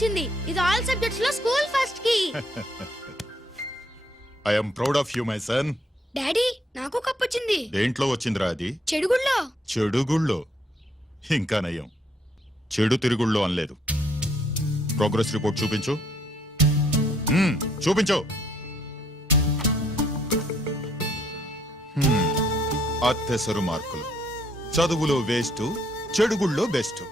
వచ్చింది. ఇది all subjects లో స్కూల్ ఫస్ట్ కి. I am proud of you my son. Daddy నాకు కప్ వచ్చింది. దేంట్లో వచ్చిందిరా అది? చెడుగుళ్ళో. చెడుగుళ్ళో? ఇంకా నయం, చెడు తిరుగుళ్ళో అనలేదు. ప్రోగ్రెస్ రిపోర్ట్ చూపించు. చూపించు. అత్తెసరు మార్కులు. చదువులో వేస్ట్, చెడుగుళ్ళో బెస్ట్.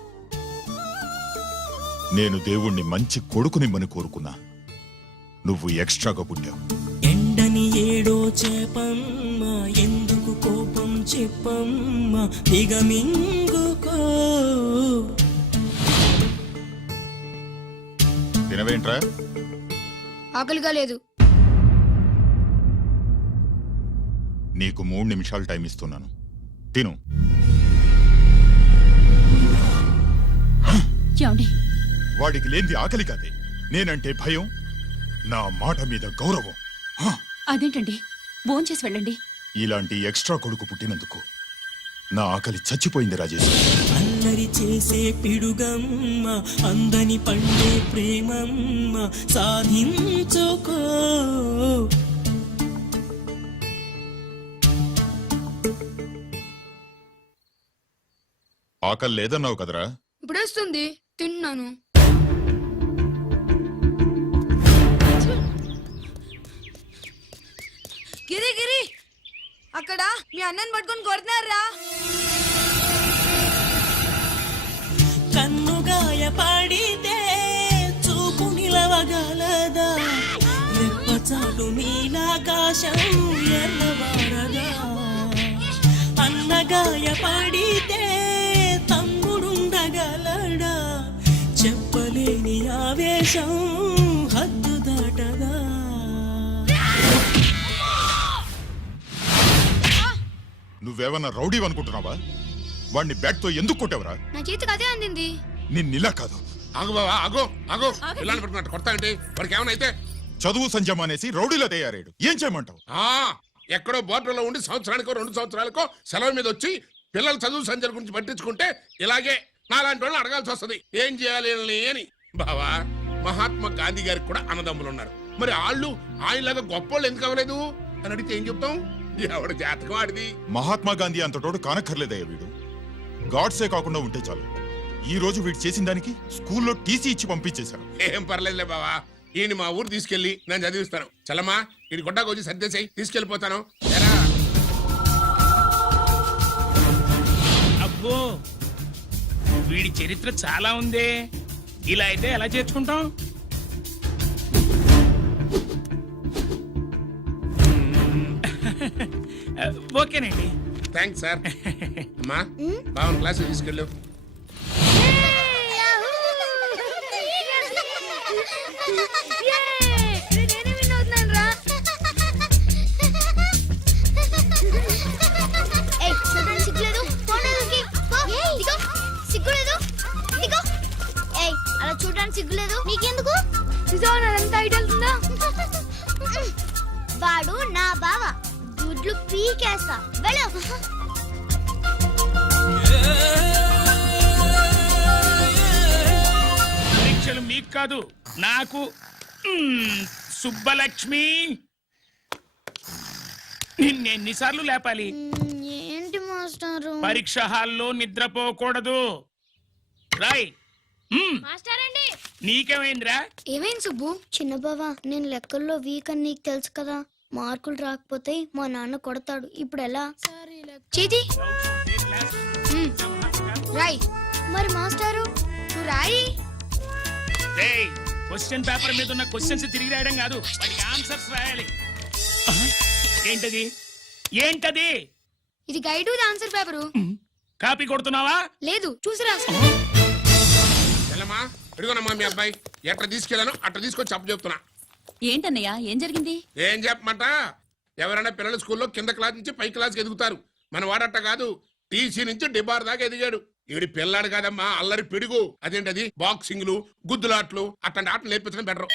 నేను దేవుణ్ణి మంచి కొడుకునిమ్మని కోరుకున్నా. నువ్వు ఎక్స్ట్రాగా పుట్టావు. ఎండని ఏడో చేపమ్మ, ఎందుకు కోపం చెప్పమ్మ, దిగమింగుకో. తినవేంట్రా? ఆకలిగా లేదు. నీకు 3 నిమిషాలు టైం ఇస్తున్నాను, తిను. వాడికి లేనిది ఆకలి కాదే, నేనంటే భయం, నా మాట మీద గౌరవం. అదేంటండి, భోంచేసి వెళ్ళండి. ఇలాంటి ఎక్స్ట్రా కొడుకు పుట్టినందుకు నా ఆకలి చచ్చిపోయింది రాజేష్. అల్లరి చేసే పిడుగమ్మ, అందని పండే ప్రేమమ్మ, సాధించుకో. ఆకలి లేదన్నావు కదరా? ఇప్పుడేస్తుంది, తిన్నాను. గిరి గిరి, అక్కడ మీ అన్నని పట్టుకొని కొడుతున్నారా? కన్నుగాయ పడితే చూపు నిలవగలదా, రెప్పచాటు నీలాకాశం ఎర్రవారదా. అన్నగాయ పడితే తమ్ముడుండగలడా, చెప్పలేని ఆవేశం హద్దు దాటదా. నువ్వేమన్నా రౌడీ అనుకుంటున్నావా? వాడిని బ్యాట్ తో ఎందుకు కొట్టావరా? నా చేతికి అదే అందింది. నిన్నిలా కాదు. ఆగు బావా, ఆగు ఆగు. పిల్లలు పెట్టుకున్నట్టు కొడతా అంటే వాడికి ఏమైనా అయితే చదువు సంజమానేసి రౌడీలో తయారాడు. ఏం చేయమంటావు? ఎక్కడో బోర్డులో ఉండి సంవత్సరానికో 2 సంవత్సరాలకో సెలవు మీద వచ్చి పిల్లలు చదువు సంజల గురించి పట్టించుకుంటే ఇలాగే నాలాంటి వాళ్ళని అడగాల్సి వస్తుంది. ఏం చేయాలి అని. బావా, మహాత్మా గాంధీ గారికి కూడా అన్నదమ్ములు ఉన్నారు. మరి వాళ్ళు ఆయనలాగా గొప్పోళ్ళు ఎందుకు అవ్వలేదు అని అడిగితే ఏం చెప్తాం? ఎవడు జాతకం ఆడిది. మహాత్మా గాంధీ అంతటోడు కానక్కర్లేదయ్య వీడు. గాడ్సే కాకుండా ఉంటే చాలు. ఈ రోజు వీడు చేసిన దానికి స్కూల్లో టీసీ ఇచ్చి పంపించేశారు. ఏం పర్లేదులే బావా, ఈయన మా ఊరు తీసుకెళ్లి నేను చదివిస్తాను. చలమా, ఈయన గుడ్డాకు వచ్చి సర్దేశాయి, తీసుకెళ్లిపోతాను. అబ్బో, వీడి చరిత్ర చాలా ఉందే. ఇలా అయితే ఎలా చేర్చుకుంటాం? ఓకేనండి. Thanks sir. అమ్మా, బావన్ క్లాస్ తీసుకెళ్ళు. అలా చూడడానికి సిగ్గులేదు నీకెందుకు? ఎంత ఐడియల్ ఉందా? వాడు నా బావ, గుడ్లు పీకేస్తా. వెళ్ళు. పరీక్షలు మీకు కాదు, నాకు. సుబ్బలక్ష్మి, నిన్నెన్నిసార్లు లేపాలి? ఏంటి మాస్టారు? పరీక్ష హాల్లో నిద్రపోకూడదు. రాయ్. మాస్టర్ అండి. నీకేమైందిరా? ఏమైంది సుబ్బు? చిన్న బావ, నేను లెక్కల్లో వీక్ అని నీకు తెలుసు కదా. మార్కులు రాకపోతే మా నాన్న కొడతాడు. ఇప్పుడు ఎలా? చేతి రాయ్. మరి మాస్టారు రాయి. క్వశ్చన్ పేపర్ మీద ఉన్న క్వశ్చన్స్ తిరిగి రాయడం కాదు, వాటికి ఆన్సర్స్ రాయాలి. ఏంటది? ఏంటది? ఇది గైడ్ ఆన్సర్ పేపరు. కాపీ కొడుతున్నావా? లేదు, చూసి రాసుకో. ఇదిగోనమ్మా మీ అబ్బాయి. ఎట్లా తీసుకెళ్ళాను అట్లా తీసుకొచ్చి చెప్పు చెప్తున్నా. ఏంటన్నయ్యా, ఏం జరిగింది? ఏం చెప్పమంట? ఎవరైనా పిల్లలు స్కూల్లో కింద క్లాస్ నుంచి పై క్లాస్కి ఎదుగుతారు. మన వాడట్ట కాదు, టీసీ నుంచి డిబార్ దాకా ఎదిగాడు. ఈడి పిల్లాడు కాదమ్మా, అల్లరి పిడుగు. అదేంటది, బాక్సింగ్లు, గుద్దులాట్లు, అట్లాంటి ఆటలు నేర్పించడం బెటర్.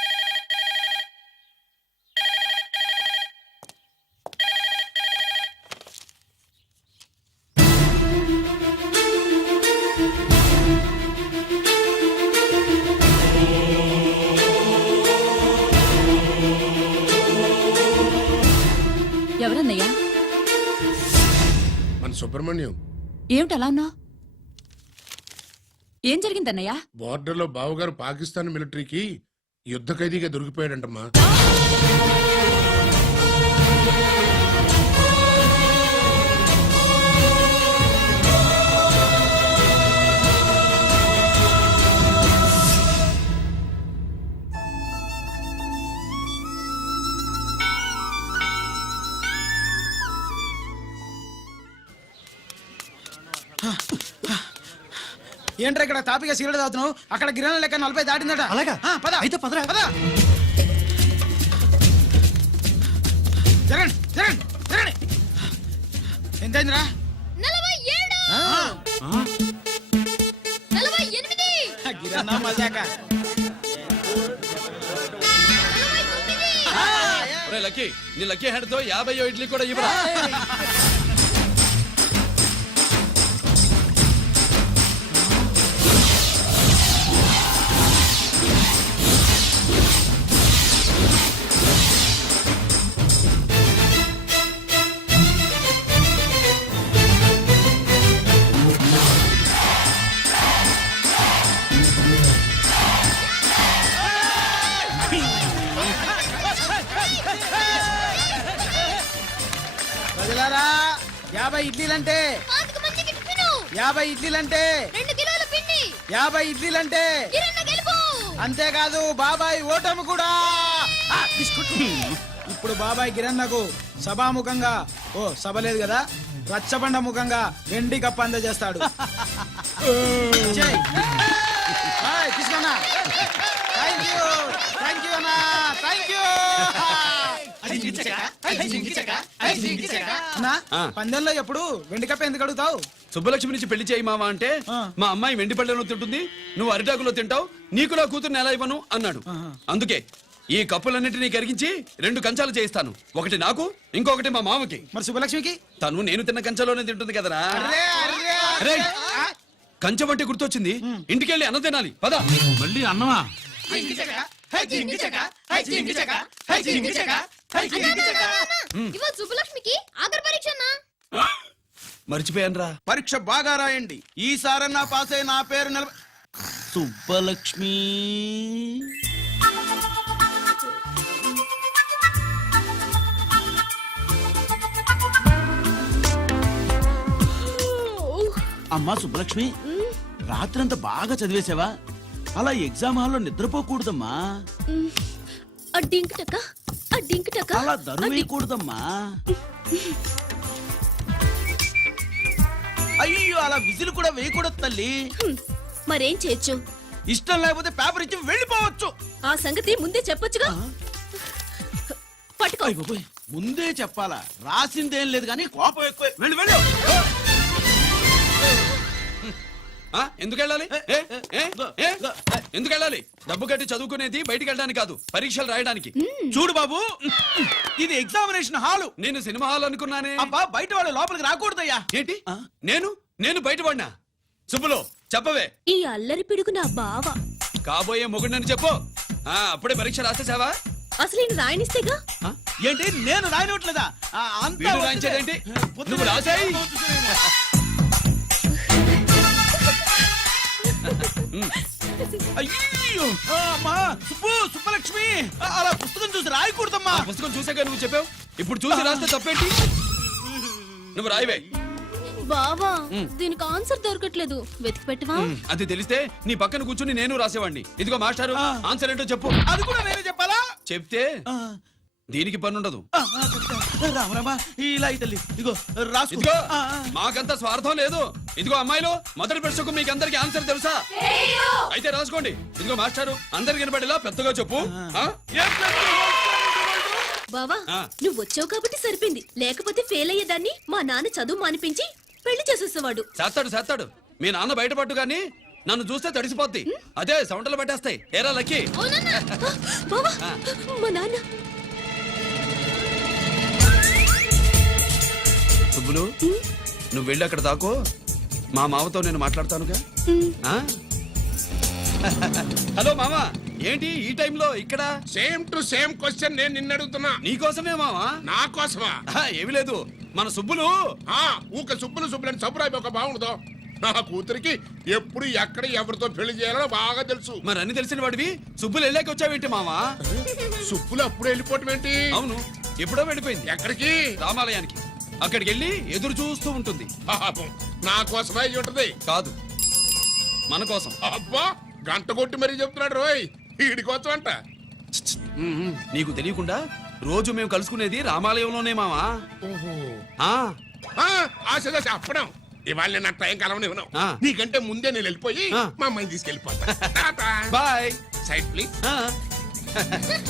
సుబ్రహ్మణ్యం, ఏమిటి అలా ఉన్నావు? ఏం జరిగిందన్నయ్యా? బోర్డర్లో బావగారు పాకిస్తాన్ మిలిటరీకి యుద్ధ ఖైదీగా దొరికిపోయాడంటమ్మా. ఏంట్రా ఇక్కడ తాపిగా సిగరెట్ తాగుతున్నావు? అక్కడ గిరణం లెక్క 40 దాటిందట. అలాగా? పద అయితే పదరా. పద. జరగండి జరగండి జరగండి. ఎంతైందిరా? 47 గిరన్నా మజాక. లక్కీ నీ లక్కీ హెడ్ తో 50 ఇడ్లీ కూడా ఇవ్వరా? ప్రజలారా 50 ఇడ్లీలంటే 50 ఇడ్లీలంటే 2 కిలోల పిండి 50 ఇడ్లీలంటే కిరణ్ గెలుపు. అంతేకాదు బాబాయ్ ఓటమి కూడా. బిస్కుట్. ఇప్పుడు బాబాయ్ గిరన్నకు సభాముఖంగా సభ లేదు కదా, రచ్చబండ ముఖంగా వెండి కప్ప అందజేస్తాడు. తీసుకోనా? థ్యాంక్ యూ అన్నా, థ్యాంక్ యూ. అన్నా, పందెంలో ఎప్పుడు వెండి కప్ప ఎందుకు అడుగుతావు? సుబ్బలక్ష్మి నుంచి పెళ్లి చేయి మావా అంటే మా అమ్మాయి వెండి పళ్ళెలో తింటుంది, నువ్వు అరిటాకులో తింటావు, నీకు నా కూతుర్ని ఎలా ఇవ్వను అన్నాడు. అందుకే ఈ కప్పులన్నిటినీ కరిగించి 2 కంచాలు చేయిస్తాను. ఒకటి నాకు, ఇంకొకటి మా మామకి. మరి శుభలక్ష్మికి? తను నేను తిన్న కంచంలోనే తింటుంది కదరా. అరే, కంచం అంటే గుర్తొచ్చింది, ఇంటికెళ్ళి అన్నం తినాలి. పద. మళ్ళీ అన్నమా? ఇవాళ సుబ్బలక్ష్మికి ఆఖరి పరీక్ష అన్నా. మర్చిపోయానురా. పరీక్ష బాగా రాయండి, ఈసారన్నా పాస్ అయి నా పేరు సుబ్బలక్ష్మి. అమ్మా సుబ్బలక్ష్మి, రాత్రంతా బాగా చదివేశావా? అలా ఎగ్జామ్ హాల్లో నిద్రపోకూడదమ్మా. అలా దరువేయకూడదమ్మా. అయ్యో, అలా విజిల్ కూడా వేయకూడదు తల్లి. మరేం చేయొచ్చు? ఇష్టం లేకపోతే పేపర్ ఇచ్చి వెళ్ళిపోవచ్చు. ఆ సంగతి ముందే చెప్పొచ్చుగా. పట్టుకో. అయ్ బాబోయ్, ముందే చెప్పాలా? రాసిందేం లేదు కానీ కోపం ఎక్కువ. వెళ్ళు వెళ్ళు. ఎందుకు వెళ్ళాలి? ఎందుకు వెళ్ళాలి? డబ్బు కట్టి చదువుకునేది బయటికి వెళ్ళడానికి కాదు, పరీక్షలు రాయడానికి. చూడు బాబు, ఇది ఎగ్జామినేషన్ హాలు. నేను సినిమా హాల్ అనుకున్నానే. అబ్బా, బయట వాళ్ళు లోపలికి రాకూడదయ్యా. ఏంటి? నేను బయటపడినా? సుబ్బులు చెప్పవే. ఈ అల్లరి పిడుగు నా బావ. కాబోయే మొగుడిని చెప్పు. అప్పుడే పరీక్ష రాసేసావా? అసలు నేను రాయనిస్తేగా. ఏంటి, నేను రాయనట్లేదా? వీడు రాయించేదేంటి? నువ్వు రాసాయి. అయ్యో, అమ్మా సుబ్బలక్ష్మి, అలా పుస్తకం చూసి రాయకూడదమ్మా. పుస్తకం చూసాక నువ్వు చెప్పావు, ఇప్పుడు చూసి రాస్తే తప్పేంటి? నువ్వు రాయవే. బావా, దీనికి ఆన్సర్ దొరకట్లేదు, వెతికి పెట్టవా? అది తెలిస్తే నీ పక్కన కూర్చుని నేను రాసేవాడిని. ఇదిగో మాస్టారు, ఆన్సర్ ఏంటో చెప్పు. అది కూడా నేనే చెప్పాలా? చెప్తే దీనికి పని ఉండదు. రామరామా, ఇలా తల్లి, ఇదిగో రాసు. ఇదిగో, మాకంత స్వార్థం లేదు. ఇదిగో అమ్మాయిలు, మొదటి ప్రశ్నకు మీకు అందరికి ఆన్సర్ తెలుసా? అయితే రాసుకోండి. ఇదిగో మాస్టారు, అందరికి వినపడేలా పెద్దగా చెప్పు. బావా, నువ్వు వచ్చావు కాబట్టి సరిపోయింది, లేకపోతే ఫెయిల్ అయ్యేదాన్ని. మా నాన్న చదువు మానిపించి పెళ్లి చేసేసేవాడు. చేస్తాడు. మీ నాన్న బయటపట్టు గాని నన్ను చూస్తే తడిసిపోద్ది. అదే సౌంటలు పట్టేస్తాయి. ఏరా లక్కీ. బావా, మా నాన్న. సుబ్బులు, నువ్వు వెళ్ళి అక్కడ దాకో, మా మామతో నేను మాట్లాడతానుగా. హలో మామ, ఏంటి ఈ టైంలో ఇక్కడ? సేమ్ టు సేమ్ క్వశ్చన్ నేను నిన్ను అడుగుతున్నా. నీకోసమే మామా. నా కోసమా? ఏమి లేదు, మన సుబ్బులు ఊక సుబ్బులు సుబ్బులని సబ్బురాయి ఒక బాగుండదు. నా కూతురికి ఎప్పుడు ఎక్కడ ఎవరితో పెళ్లి చేయాలో బాగా తెలుసు. మరి అన్ని తెలిసిన వాడివి సుబ్బులు వెళ్ళాక వచ్చావేంటి మావా? సుబ్బులు అప్పుడు వెళ్ళిపోవటం ఏంటి? అవును, ఎప్పుడో వెళ్ళిపోయింది. ఎక్కడికి? రామాలయానికి. అక్కడికి వెళ్ళి ఎదురు చూస్తూ ఉంటుంది. పాపం, నా కోసమే అయి ఉంటది. కాదు, మన కోసం. అబ్బా, గంట కొట్టి మరీ చెప్తున్నాడు రోయ్, వీడి కోసం అంట. నీకు తెలియకుండా రోజు మేము కలుసుకునేది రామాలయంలోనే మావా. ఆశ చెప్పడం. ఇవాళ నేను నాకు టైం కలవని ఇవ్వను. ఆ. నీకంటే ముందే నేను వెళ్ళిపోయి ఆ. మా అమ్మాయిని తీసుకెళ్ళిపోతా. Bye side please.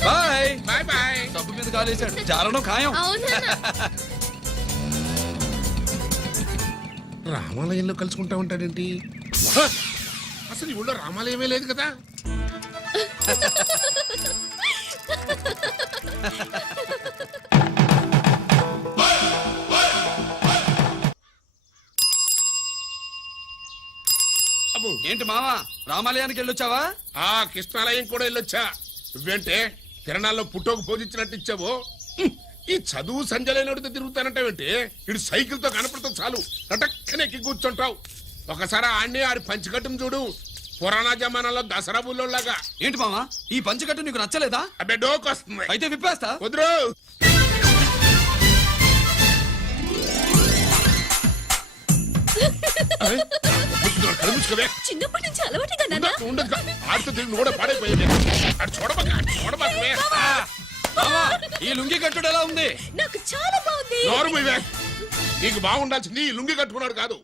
Bye. Bye bye. సబ్బు మీద కాలేశాడు, చాలడం ఖాయం. రామాలయంలో కలుసుకుంటా ఉంటాడేంటి? హ! అసలు ఈ ఊళ్ళో రామాలయమే లేదు కదా. అబ్బో, ఏంటి మావా, రామాలయానికి వెళ్ళొచ్చావా? ఆ కృష్ణాలయం కూడా వెళ్ళొచ్చా. నువ్వేంటే తిరణాల్లో పుట్టోకు పూజించినట్టు ఇచ్చావు. ఈ చదువు సంజలైనడితో తిరుగుతానంటావేంటి? ఇటు సైకిల్ తో కనపడతాం చాలు నటక్కనెక్కి కూర్చుంటావు. ఒకసారి ఆడిని ఆడి పంచికట్టును చూడు, పురాణ జమానాలో దసరా బుల్లోలాగా. ఏంటి మావా, ఈ పంచకట్టు నీకు నచ్చలేదా? అబ్బే డోకు వస్తుంది. అయితే విప్పేస్తా. కుదురు. చిన్నప్పటి నుంచి అలవాటుగా నాన్న. ఉండదు ఆడితో తిరిగి కూడా పాడైపోయింది. అటు చూడబాకవే. మావా, ఈ లుంగి కట్టుడు ఎలా ఉంది? నాకు చాలా బాగుంది. నోరు మూయవే. నీకు బాగుండాల్సింది ఈ లుంగి కట్టుకున్నాడు కాదు,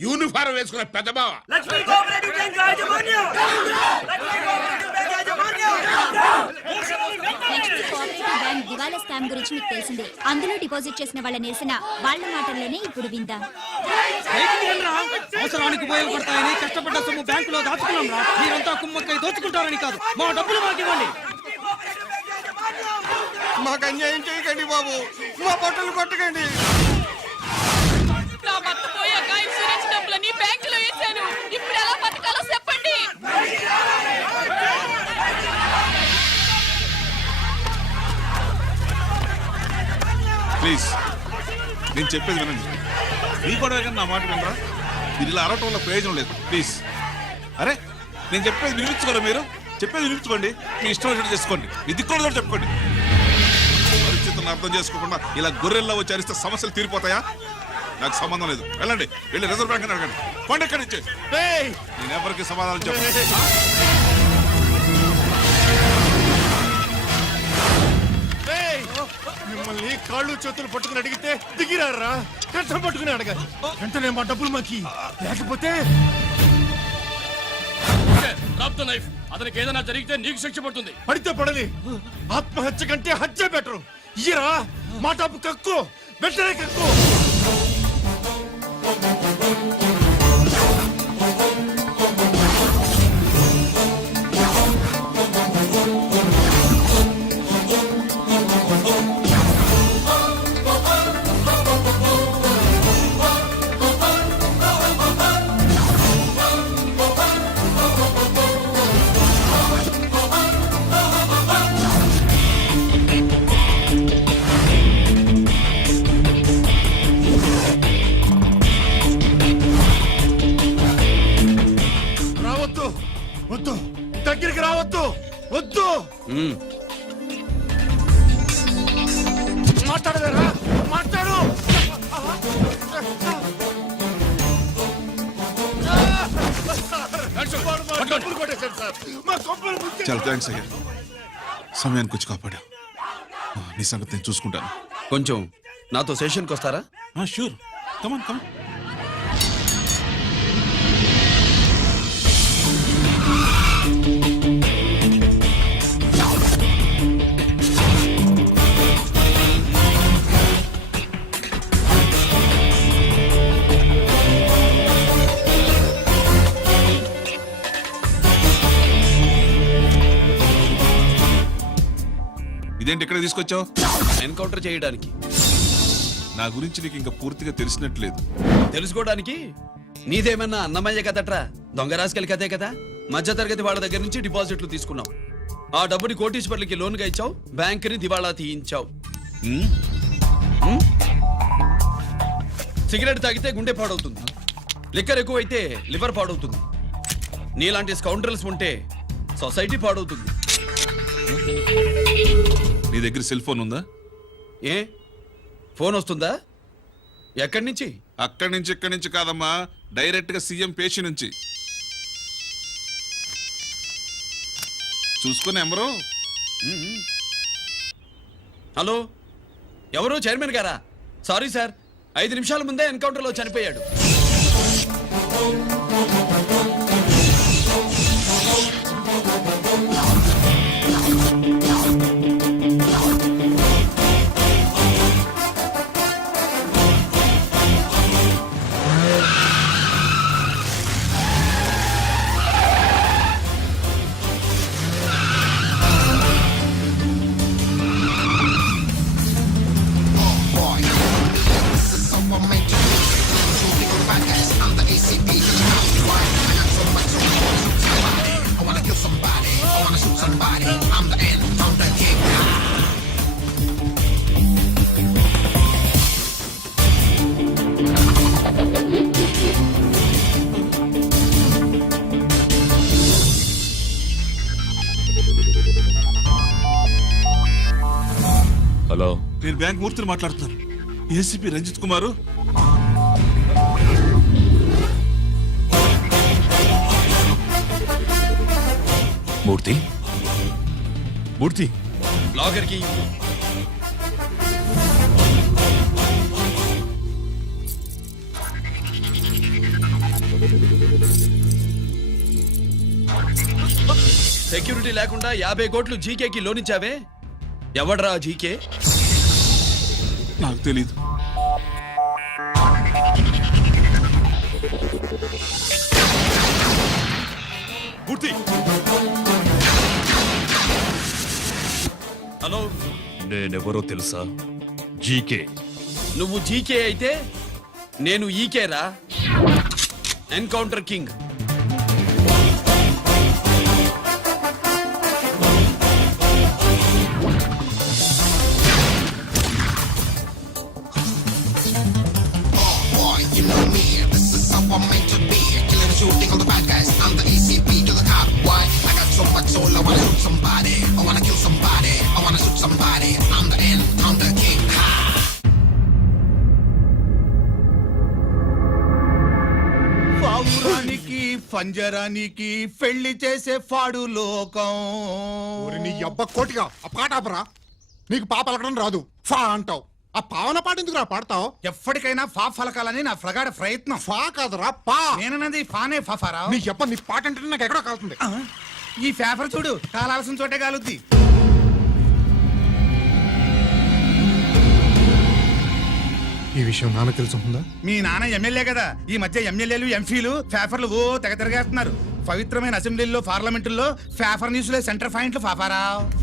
యూనిఫారం వేసుకున్న పెద్ద బావ. బ్యాంక్ దివాలా స్కామ్ గురించి మీకు తెలిసిందే. అందులో డిపాజిట్ చేసిన వాళ్ళ నిరసన వాళ్ళ మాటల్లోనే ఇప్పుడు విందాం. అవసరానికి ఉపయోగపడతాయని కష్టపడ్డ సొమ్ము బ్యాంకులో దాచుకున్నాం రా. మీరంతా కుమ్మక్కై దోచుకుంటారని కాదు, మా డబ్బులు మాకు ఇవ్వండి. మాకు అన్యాయం చేయకండి బాబు, మా బట్టలు కొట్టకండి. నా భర్త పోయాక ఇన్సూరెన్స్ డబ్బులని బ్యాంకులో వేశాను. ఇప్పుడు ఎలా బతకాలో చెప్పండి. ప్లీజ్, నేను చెప్పేది వినండి. మీ కూడా నా మాట వినరా? మీరు ఇలా అరవటం వల్ల ప్రయోజనం లేదు. ప్లీజ్. అరే, నేను చెప్పేది వినిపించుకోలే మీరు? చెప్పేది వినిపించుకోండి, మీ ఇష్టం వచ్చినట్టు చేసుకోండి, మీ దిక్కులో చెప్పుకోండి. పరిస్థితులను అర్థం చేసుకోకుండా ఇలా గొర్రెల్లో వచ్చి అరిస్తే సమస్యలు తీరిపోతాయా? నాకు సంబంధం లేదు. వెళ్ళండి, వెళ్ళి రిజర్వ్ బ్యాంక్ అని అడగండి. పండి ఎక్కడి నుంచి. నేను ఎవరికి సమాధానం చెప్పను. మిమ్మల్ని కాళ్ళు చేతులు పట్టుకుని అడిగితే దిగిరారా? కష్టం పట్టుకుని అడగాలి. వెంటనే మా డబ్బులు మాకి, లేకపోతే నైఫ్. అతనికి ఏదైనా జరిగితే నీకు శిక్ష పడుతుంది. పడితే పడని, ఆత్మహత్య కంటే హత్య బెటరు. ఇయ్యరా మా డబ్బు, కక్కు, వెంటనే కక్కు. వద్దు, దగ్గరికి రావద్దు, వద్దు. మాట్లాడలేరా? మాట్లాడు. చాలా థ్యాంక్స్ అయ్యా, సమయానికి వచ్చి కాపాడా. నీ సంగతి నేను చూసుకుంటాను. కొంచెం నాతో సెషన్కి వస్తారా? షూర్, కమాన్ కమాన్. ఇదేంటి ఇక్కడ తీసుకొచ్చావు? ఎన్కౌంటర్ చేయడానికి. నా గురించి నీకు ఇంకా పూర్తిగా తెలిసినట్లేదు. తెలుసుకోవడానికి నీదేమన్నా అన్నమయ్య కదట్రా, దొంగ రాసుకెళ్ళి కదే కదా. మధ్య తరగతి వాళ్ళ దగ్గర నుంచి డిపాజిట్లు తీసుకున్నావు. ఆ డబ్బుని కోటీశ్వర్లకి లోన్గా ఇచ్చావు, బ్యాంకుని దివాళా తీయించావు. సిగరెట్ తాగితే గుండె పాడవుతుంది, లిక్కర్ ఎక్కువైతే లివర్ పాడవుతుంది, నీలాంటి స్కౌండ్రల్స్ ఉంటే సొసైటీ పాడవుతుంది. నీ దగ్గర సెల్ ఫోన్ ఉందా? ఏ ఫోన్ వస్తుందా? ఎక్కడి నుంచి? అక్కడి నుంచి ఇక్కడి నుంచి కాదమ్మా, డైరెక్ట్ గా సీఎం పేషి నుంచి. చూసుకుని ఎవరు? హలో, ఎవరు? చైర్మన్ గారా? సారీ సార్, 5 నిమిషాల ముందే ఎన్కౌంటర్లో చనిపోయాడు. హలో, నేను బ్యాంక్ మూర్తిని మాట్లాడుతున్నాను. ఏసీపీ రంజిత్ కుమారు. మూర్తి మూర్తి లాగర్కి సెక్యూరిటీ లేకుండా 50 కోట్లు జీకేకి లోన్ ఇచ్చావే, ఎవడ్రా జీకే? నాకు తెలీదు. మూర్తి, హలో, నేనెవరో తెలుసా? జీకే. నువ్వు జీకే అయితే నేను ఈకే రా, ఎన్కౌంటర్ కింగ్. పావురానికి పంజరానికి పెళ్లి చేసే ఫాడు లోకం. నీ అబ్బ కోటిగా ఆ పాట ఆపరా. నీకు పా పలకడం రాదు, ఫా అంటావు. ఆ పావన పాట ఎందుకు రా పాడతావు? ఎప్పటికైనా ఫా ఫలకాలని నా ప్రగాఢ ప్రయత్నం. ఫా కాదురా పా. నేనన్నది ఫానే ఫారా. నీ అబ్బ నీ పాట అంటే నాకు ఎక్కడో కాలుతుంది. ఈ పేపర్ చూడు, కాలాల్సిన చోటే కాలుద్ది. ఈ విషయం నాన్న తెలుసుకుందా? మీ నాన్న ఎమ్మెల్యే కదా, ఈ మధ్య ఎమ్మెల్యేలు ఎంపీలు పేపర్లు ఓ తెగ తిరగేస్తున్నారు. పవిత్రమైన అసెంబ్లీలో పార్లమెంటుల్లో పేపర్ న్యూస్లో సెంటర్ పాయింట్లు ఫాఫారా.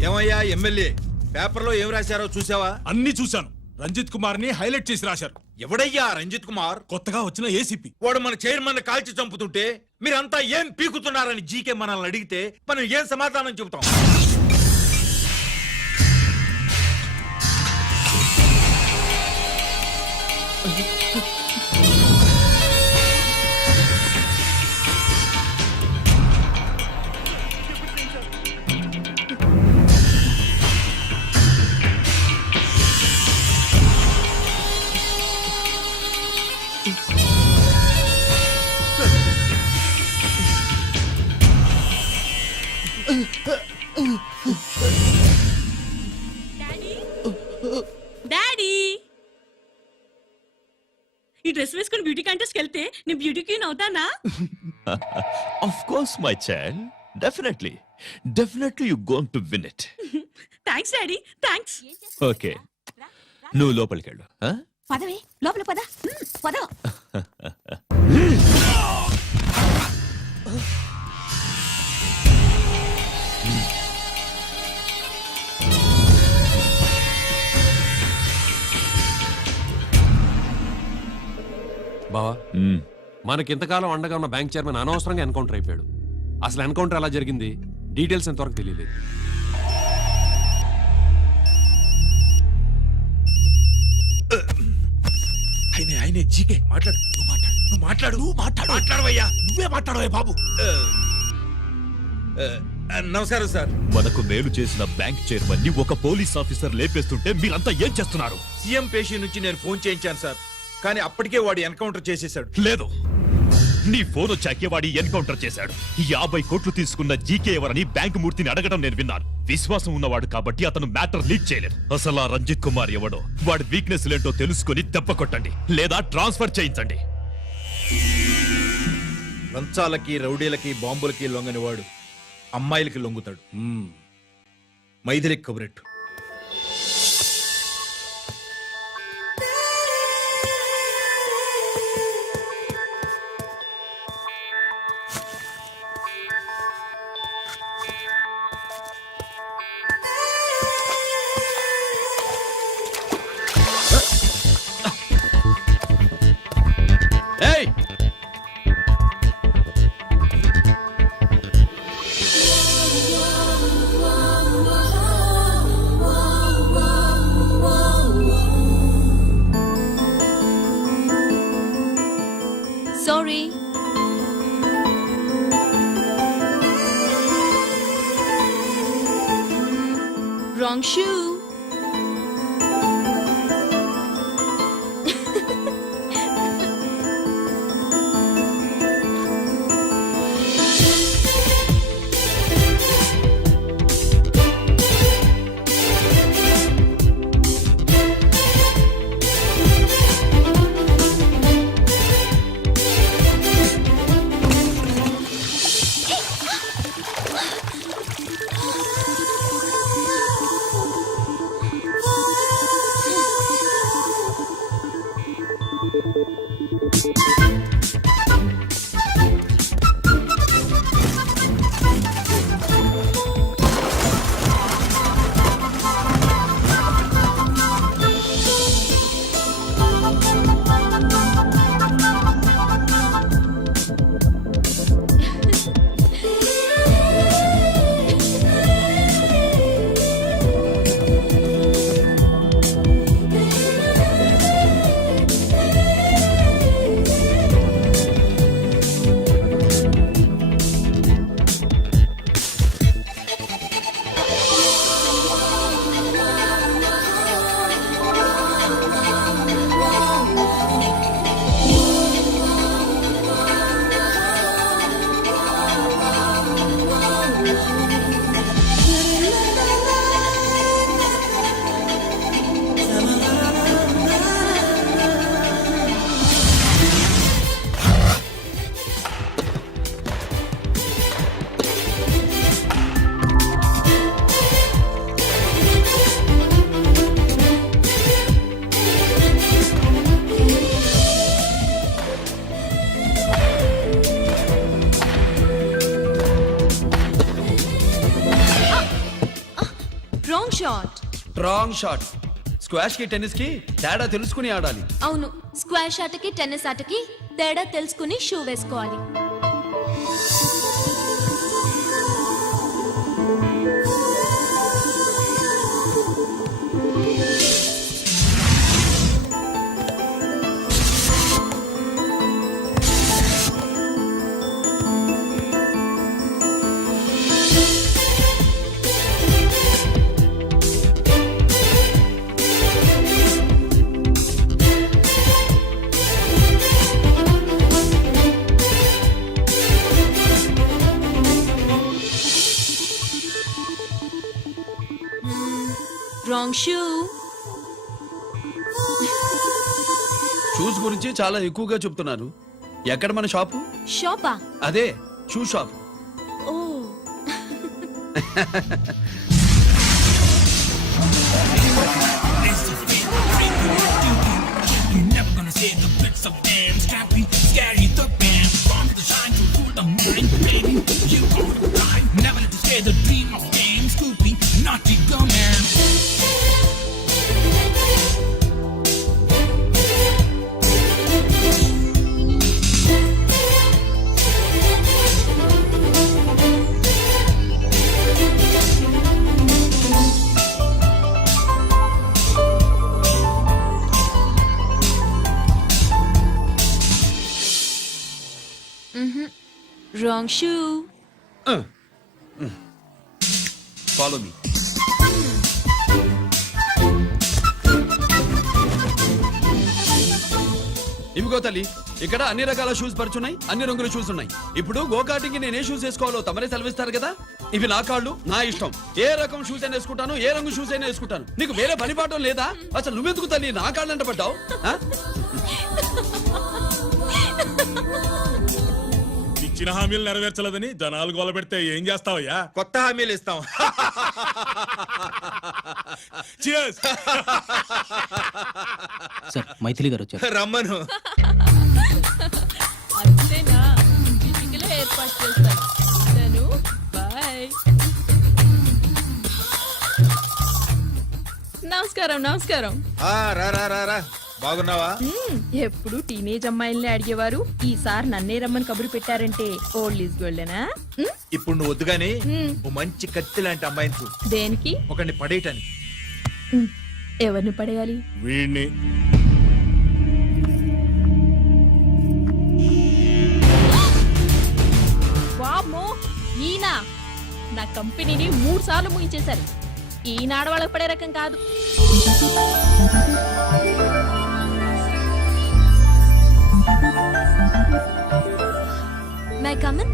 ఏమయ్యా ఎమ్మెల్యే, పేపర్లో ఏం రాశారో చూసావా? అన్ని చూశాను. రంజిత్ కుమార్ ని హైలైట్ చేసి రాశారు. ఎవడయ్యా రంజిత్ కుమార్? కొత్తగా వచ్చిన ఏసీపీ. వాడు మన చైర్మన్ కాల్చి చంపుతుంటే మీరంతా ఏం పీకుతున్నారని జీకే మనల్ని అడిగితే మనం ఏం సమాధానం చెబుతాం? డాడీ, ఈ డ్రెస్ వేసుకుని బ్యూటీ కాంటెస్ట్ వెళ్తే నేను బ్యూటీ క్వీన్ అవుతానా? Of course, my child. Definitely. Definitely you're going to win it. Thanks daddy, thanks. Okay. నువ్వు లోపలికి వెళ్ళు. పదవే లోపల పద పద. బావా, మనకి ఇంతకాలం అండగా ఉన్న బ్యాంక్ చైర్మన్ అనవసరంగా ఎన్కౌంటర్ అయిపోయాడు. అసలు ఎన్కౌంటర్ ఎలా జరిగింది, డీటెయిల్స్ ఎంతవరకు తెలియలేదు. ఆయన ఆయనే జీకే మాట్లాడు నువ్వు మాట్లాడు మాట్లాడవయ్యా నువ్వే మాట్లాడవయ్యా బాబు నమస్కారం సార్. మనకు మేలు చేసిన బ్యాంక్ చైర్మన్ ని ఒక పోలీస్ ఆఫీసర్ లేపేస్తుంటే మీరంతా ఏం చేస్తున్నారు? సీఎం పేషీ నుంచి నేను ఫోన్ చేయించాను సార్, కానీ అప్పటికే వాడు ఎన్కౌంటర్ చేసేశాడు. లేదు, నీ ఫోన్ వచ్చాకే వాడి ఎన్కౌంటర్ చేశాడు. 50 కోట్లు తీసుకున్న జీకే ఎవరని బ్యాంకు మూర్తిని అడగడం నేను విన్నాను. విశ్వాసం ఉన్నవాడు కాబట్టి అతను మ్యాటర్ లీక్ చేయలేదు. అసలు ఆ రంజిత్ కుమార్ ఎవడో, వాడి వీక్నెస్ ఏంటో తెలుసుకుని దెబ్బ కొట్టండి, లేదా ట్రాన్స్ఫర్ చేయించండి. లంచాలకి రౌడీలకి బాంబులకి లొంగని వాడు అమ్మాయిలకి లొంగుతాడు. మైథిలికి కబురెట్టు. ఏయ్, sorry. Wrong shoe. Wrong shot. Wrong shot. Squash కి టెన్నిస్ కి తేడా తెలుసుకుని ఆడాలి. అవును, స్క్వాష్ ఆటకి టెన్నిస్ ఆటకి తేడా తెలుసుకుని షూ వేసుకోవాలి. Wrong shoe. షూస్ గురించి చాలా ఎక్కువగా చెప్తున్నారు. ఎక్కడ మన షాపు? షాపా? అదే షూ షాప్. ఓ. Wrong shoe. Follow me. ఇవిగో తల్లి, ఇక్కడ అన్ని రకాల షూస్ పరుచున్నాయి, అన్ని రంగుల షూస్ ఉన్నాయి. ఇప్పుడు గోకాటింగ్ నేను ఏ షూస్ వేసుకోవాలో తమరే సెలవిస్తారు కదా. ఇవి నా కాళ్ళు, నా ఇష్టం. ఏ రకం షూస్ అయినా వేసుకుంటాను, ఏ రంగు షూస్ అయినా వేసుకుంటాను. నీకు వేరే పని పాఠం లేదా? అసలు నువ్వెందుకు తల్లి నా కాళ్ళు అంట పడ్డావు? ఇచ్చిన హామీలు నెరవేర్చలేదని జనాలు గోల పెడితే ఏం చేస్తావయ్యా? కొత్త హామీలు ఇస్తాం. Cheers! సార్ మైథిలి గారు వచ్చారు. రమ్మను. అంతేనా? చిటికలో ఏర్పాటు చేస్తాను. బాయ్. నమస్కారం. నమస్కారం. రా రా రా రా. బాగున్నావా? ఎప్పుడు టీనేజ్ అమ్మాయిల్ని అడిగేవారు, ఈసారి నన్నే రమ్మని కబురు పెట్టారంటే ఓల్డ్ ఈజ్ గోల్డెనా? ఇప్పుడు నువ్వు వద్దుగాని ఓ మంచి కత్తి లాంటి అమ్మాయిని చూడు. దేనికి? ఒకరిని పడేయటానికి. ఎవరిని పడేయాలి? వీడిని. వామ్మో, ఈయన నా కంపెనీని 3 సార్లు ముగించేశారు. ఈయన ఆడవాళ్ళకి పడే రకం కాదు. My come on.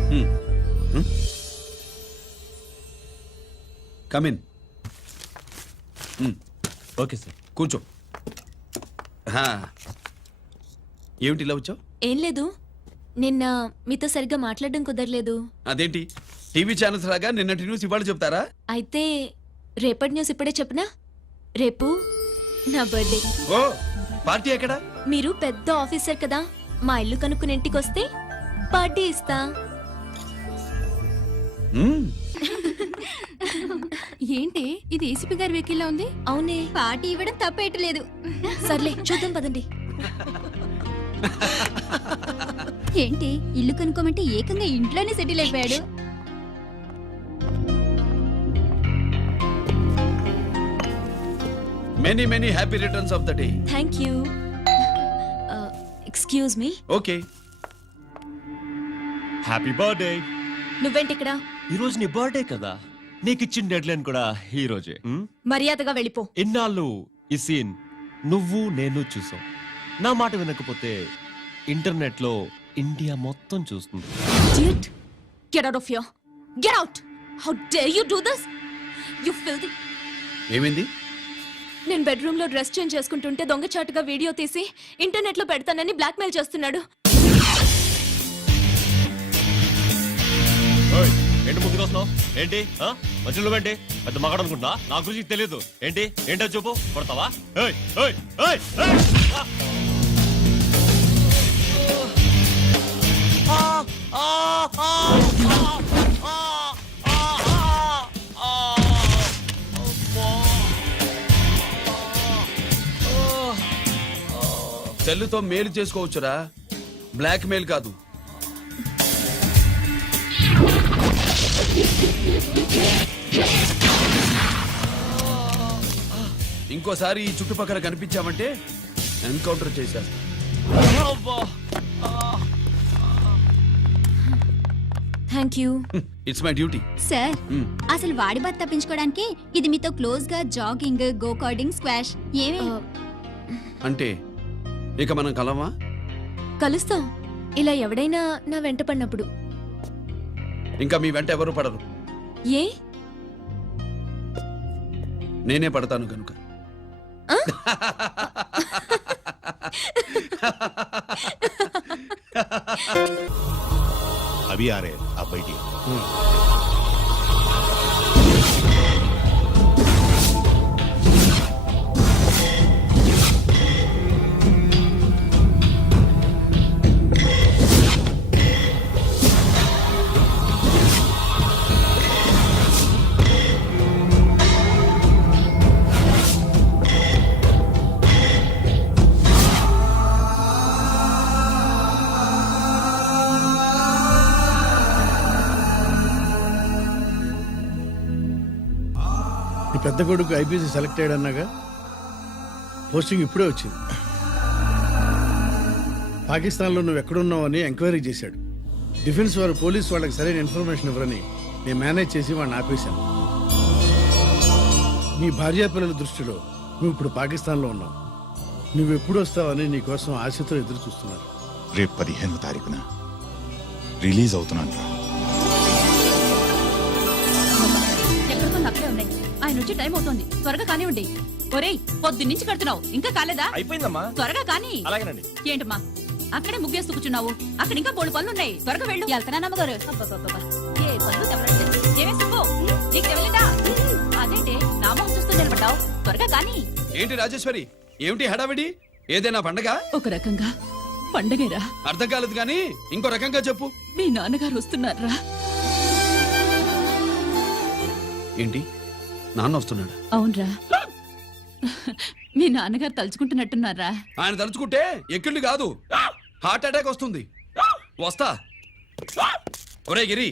Come in. Okay sir. కూర్చో. హా. ఏమిటి ఇలా వచ్చావు? ఏం లేదు, నిన్న మీతో సరిగ్గా మాట్లాడడం కుదరలేదు. అదేంటి టీవీ ఛానల్స్ లాగా నిన్నటి న్యూస్ ఇవాళ చెప్తారా? అయితే రేపటి న్యూస్ ఇప్పుడే చెప్పనా? రేపు నా బర్త్డే. ఓ, పార్టీ ఎక్కడ? మీరు పెద్ద ఆఫీసర్ కదా, మా ఇల్లు కనుక్కుని ఇంటికి వస్తే పార్టీ ఇస్తా. ఏంటి ఇది ఏసీపీ గారి వెహికల్లా ఉంది? అవునే, పార్టీ ఇవ్వడం తప్పేయట్లేదు. సర్లే చూద్దాం పదండి. ఏంటి ఇల్లు కనుక్కోమంటే ఏకంగా ఇంట్లోనే సెటిల్ అయిపోయాడు. Many many happy returns of the day. Thank you. Excuse me. Okay. Happy birthday. నువ్వేంటి ఇక్కడ? ఈ రోజు నీ బర్త్డే కదా, నీకు ఇచ్చిన డెడ్ లైన్ కూడా ఈ రోజే. మర్యాదగా వెళ్ళిపో. ఇన్నాళ్ళు ఈ సీన్ నువ్వు నేను చూసాం. నా మాట వినకపోతే ఇంటర్నెట్ లో ఇండియా మొత్తం చూస్తుంది. Idiot. Get out of here. Get out. How dare you do this? You filthy. ఏమైంది? నేను బెడ్రూమ్ లో డ్రెస్ చేంజ్ చేసుకుంటుంటే దొంగచాటుగా వీడియో తీసి ఇంటర్నెట్ లో పెడతానని బ్లాక్మెయిల్ చేస్తున్నాడు. ఏంటి ముందుకు వస్తున్నావు? ఏంటి మధ్యలో ఏంటి? పెద్ద మగాడు అనుకుంటా, నా గురించి తెలియదు. ఏంటి ఏంటో చూపు, కొడతావా? ఏయ్, ఏయ్, ఏయ్, ఏయ్! సెల్లుతో మేలు చేసుకోవచ్చురా, బ్లాక్ మెయిల్ కాదు. ఇంకోసారి ఈ చుట్టుపక్కల కనిపించామంటే ఎన్కౌంటర్ చేశారు. Thank you. It's my duty. Sir అసలు వాడి బాధ తప్పించుకోవడానికి ఇది మీతో క్లోజ్ గా జాగింగ్, గో కార్డింగ్, స్క్వాష్ ఏమే అంటే ఇక మనం కలవా? కలుస్తాం, ఇలా ఎవడైనా నా వెంట పడినప్పుడు. ఇంకా మీ వెంట ఎవరు పడరు. ఏ? నేనే పడతాను కనుక. अभी आ रहे हैं, आप बैठिए। పెద్ద కొడుకు ఐపీసీ సెలెక్ట్ అయ్యాడన్నాగా, పోస్టింగ్ ఇప్పుడే వచ్చింది. పాకిస్తాన్లో నువ్వు ఎక్కడున్నావు అని ఎంక్వైరీ చేశాడు. డిఫెన్స్ వారు పోలీస్ వాళ్ళకి సరైన ఇన్ఫర్మేషన్ ఇవ్వరని నేను మేనేజ్ చేసి వాడిని ఆపేశాను. నీ భార్యా పిల్లల దృష్టిలో నువ్వు ఇప్పుడు పాకిస్తాన్లో ఉన్నావు. నువ్వు ఎప్పుడు వస్తావని నీ కోసం ఆశతో ఎదురు చూస్తున్నారు. రేపు 15వ తారీఖున రిలీజ్ అవుతున్నాను రా. ఎక్కడికో అక్కడే ఉన్నాయి. ఆయన వచ్చి టైం అవుతోంది, త్వరగా కానివ్వండి. ఒరేయ్, పొద్దున్నుంచి కడుతున్నావు, ఇంకా కాలేదా? అయిపోయిందమ్మా. త్వరగా కానీ. అలాగేనండి. ఏంటమ్మా అక్కడే ముగ్గేస్తూ కూర్చున్నావు? అక్కడ ఇంకా 3 పనులు ఉన్నాయి, త్వరగా వెళ్ళు. వెళ్తానమ్మగారు. ఏ పనులు తెవరట్లేదు. ఏమే సుబ్బు, నీకు తెవలేదా? అదేంటి నామం చూస్తూ నిలబడ్డావు, త్వరగా కానీ. ఏంటి రాజేశ్వరి, ఏమిటి హడావిడి? ఏదైనా పండగ? ఒక రకంగా పండగేరా. అర్థం కాలేదు కానీ ఇంకో రకంగా చెప్పు. మీ నాన్నగారు వస్తున్నారా? ఏంటి, నాన్న వస్తున్నాడు? అవునరా, మీ నాన్నగారు తలుచుకుంటున్నట్టున్నారా? ఆయన తలుచుకుంటే ఎక్కిళ్ళు కాదు, హార్ట్ అటాక్ వస్తుంది. వస్తా. ఒరే గిరి,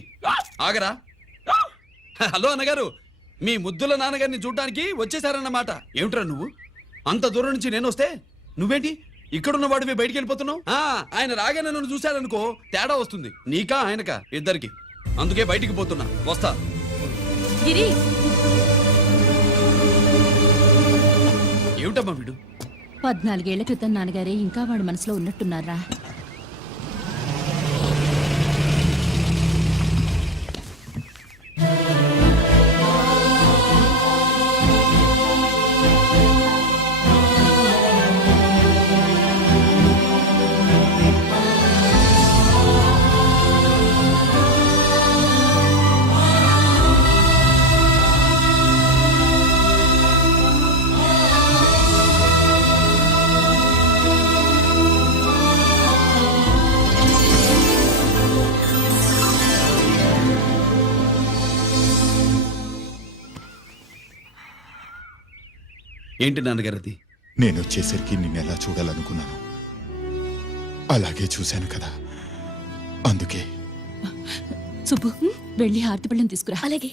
ఆగరా. హలో అన్నగారు, మీ ముద్దుల నాన్నగారిని చూడడానికి వచ్చేసారన్నమాట. ఏమిట్రా నువ్వు? అంత దూరం నుంచి నేను వస్తే నువ్వేంటి ఇక్కడున్న వాడివి బయటికి వెళ్ళిపోతున్నావు? ఆయన రాగానే నన్ను చూశాడనుకో తేడా వస్తుంది, నీకా ఆయనకా ఇద్దరికి. అందుకే బయటికి పోతున్నా, వస్తా. గిరి, ఏమిటమ్మా వీడు? 14 ఏళ్ల క్రితం నాన్నగారే ఇంకా వాడి మనసులో ఉన్నట్టున్నారా? ఏంటి నాన్నగారు అది? నేను వచ్చేసరికి నిన్నెలా చూడాలనుకున్నాను, అలాగే చూశాను కదా, అందుకే. సుబ్బు, వెళ్ళి హారతి పళ్ళని తీసుకురా. అలాగే.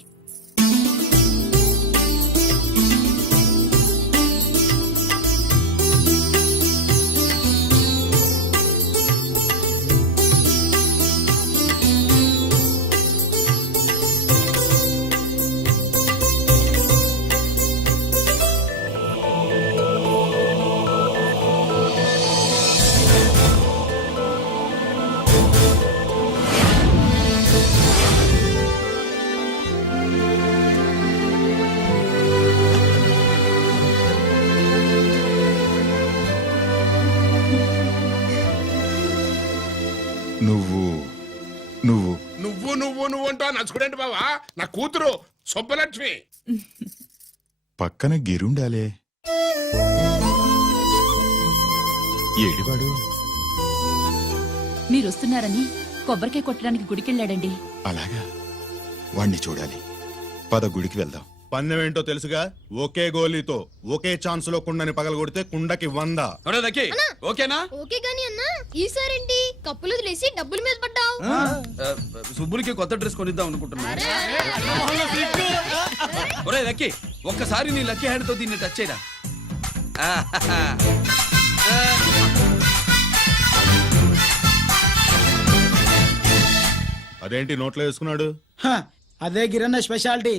నువ్వు అంటా నచ్చుకునేంటి బావా? నా కూతురు సుబ్బలక్ష్మి. పక్కన గిరుండాలే. ఏడివాడు? మీరు వస్తున్నారని కొబ్బరికాయ కొట్టడానికి గుడికెళ్ళాడండి. అలాగా, వాణ్ణి చూడాలి. పద గుడికి వెళ్దాం. పందెం ఏంటో తెలుసుగా, ఒకే గోలీతో ఒకే ఛాన్స్ లో కుండని పగలగొడితే కుండకి 100. ఓకేనా? ఓకే గాని అన్నా, ఈసారేంటి కప్పులు వదిలేసి డబ్బుల మీద పడ్డావు? సుబ్బులకి కొత్త డ్రెస్ కొనిద్దాం అనుకుంటున్నా. ఒరే లక్కీ, ఒక్కసారి నీ లక్కీ హ్యాండ్ తో దీన్ని టచ్ చేయరా. అదేంటి నోట్లో వేసుకున్నాడు? అదే గిరన్న స్పెషాలిటీ.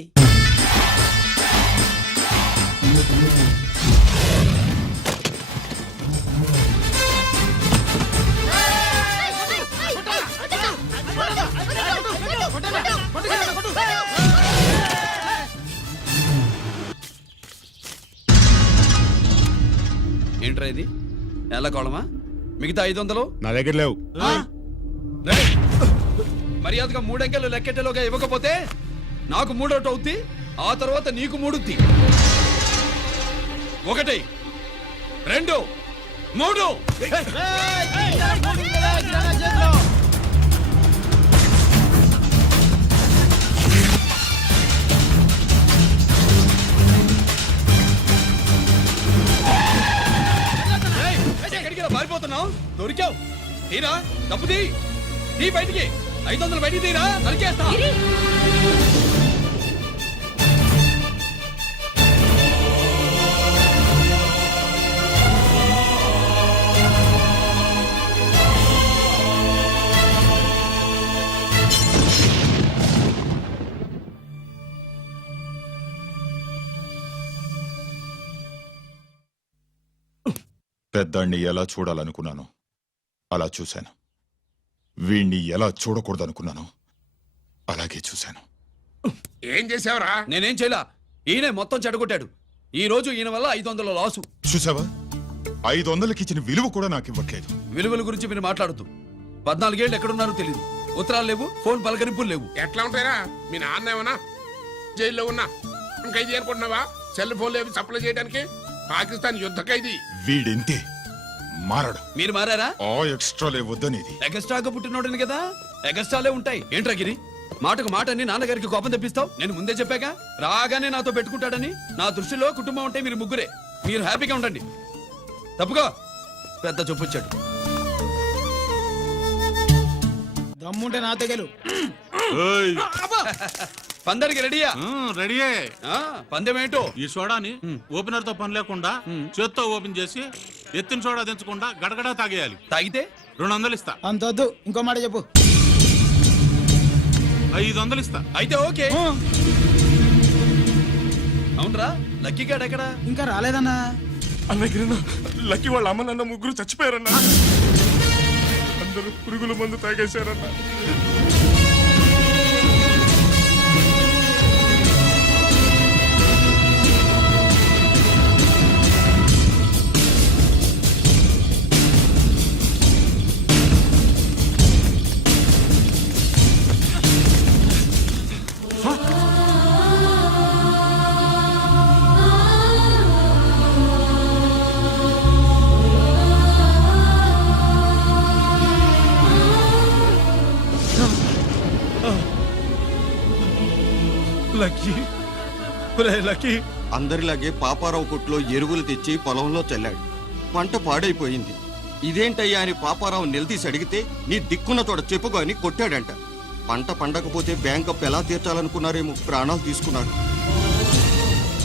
ఏంట్రా ఇది? ఎలా కోళమా? మిగతా 500 నా దగ్గర లేవు. మర్యాదగా 3 అంకెలు లెక్కెట్టేలోగా ఇవ్వకపోతే నాకు 3 అవుద్ది, ఆ తర్వాత నీకు 3. 1 2 3. ఎక్కడికి పారిపోతున్నావు? దొరికావు. తీరా, డబ్బు తీ బయటికి. 500 బయటికి తీరా, నరికేస్తా. పెద్దాన్ని ఎలా చూడాలనుకున్నానో అలా చూశాను. వీణ్ణి ఎలా చూడకూడదనుకున్నానో అలాగే చూశాను. ఏం చేసావురా? నేనేం చేయలా, ఈయనే మొత్తం చెడగొట్టాడు. ఈ రోజు ఈయన వల్ల 500 లాసు. చూసావా, 500కి ఇచ్చిన విలువ కూడా నాకు ఇవ్వట్లేదు. విలువల గురించి మీరు మాట్లాడుతూ 14 ఏళ్ళు ఎక్కడున్నారో తెలియదు. ఉత్తరాలు లేవు, ఫోన్ పలకరింపులు లేవు. ఎట్లా ఉంటారా? మీ నాన్న ఏమన్నా జైల్లో ఉన్నా ఖైదీ అనుకుంటున్నావా? సెల్ ఫోన్ లేవు సప్లై చేయడానికి. పాకిస్తాన్ యుద్ధ ఖైదీ. వీడింతే మారడు. మీరు మారారా? ఎక్స్ట్రాలే వద్దనేది. ఎగస్ట్రాగా పుట్టినోడని కదా, ఎగస్ట్రాలే ఉంటాయి. ఏంట్రా గిరి, మాటకు మాట అని నాన్నగారికి కోపం తెప్పిస్తావు? నేను ముందే చెప్పాగా రాగానే నాతో పెట్టుకుంటాడని. నా దృష్టిలో కుటుంబం అంటే మీరు ముగ్గురే. మీరు హ్యాపీగా ఉండండి. తప్పుగా పెద్ద చొప్పొచ్చాడు. దమ్ముంటే నా తెగలు. పందరికి రెడీయా? రెడీయే. పందెం ఏంటో? ఈ సోడాని ఓపెనర్ తో పని లేకుండా చేత్తో ఓపెన్ చేసి ఎత్తిన సోడా దించకుండా గడగడా తాగేయాలి. తాగితే 200 ఇస్తా. అంతొద్దు, ఇంకో మాట చెప్పు. 500 ఇస్తా. అయితే ఓకే. అవునరా, లక్కీ గాడు ఎక్కడా? ఇంకా రాలేదన్నా. అన్నగిరిన లక్కీ వాళ్ళ అమ్మ నాన్న ముగ్గురు చచ్చిపోయారన్నా. అందరూ పురుగుల మందు తాగేశారన్నా. అందరిలాగే పాపారావు కొట్లో ఎరువులు తెచ్చి పొలంలో చల్లాడు. పంట పాడైపోయింది. ఇదేంటయ్యా అని పాపారావు నిలదీసి అడిగితే నీ దిక్కున్న తోడ చెప్పుకో అని కొట్టాడంట. పంట పండకపోతే బ్యాంక్ అప్పు ఎలా తీర్చాలనుకున్నారేమో ప్రాణాలు తీసుకున్నాడు.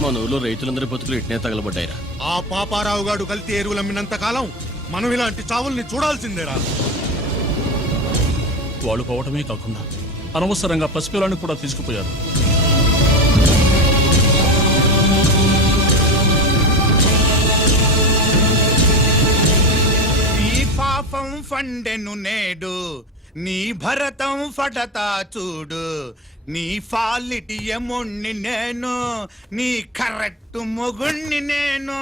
మన ఊళ్ళో రైతులందరి బతుకులు ఇట్నే తగలబడ్డాయిరా. ఆ పాపారావు గాడు కల్తీ ఎరువులు అమ్మినంత కాలం మనం ఇలాంటి చావుల్ని చూడాల్సిందేరా. వాళ్ళు పోవటమే కాకుండా అనవసరంగా పసిపిల్లని కూడా తీసుకుపోయారు. ఈ పాపం ఫండెను నేడు, నీ భరతం ఫటతా చూడు. నీ ఫాలిటి ఎముణ్ణి నేను, నీ కరెక్ట్ మొగుణ్ణి నేను.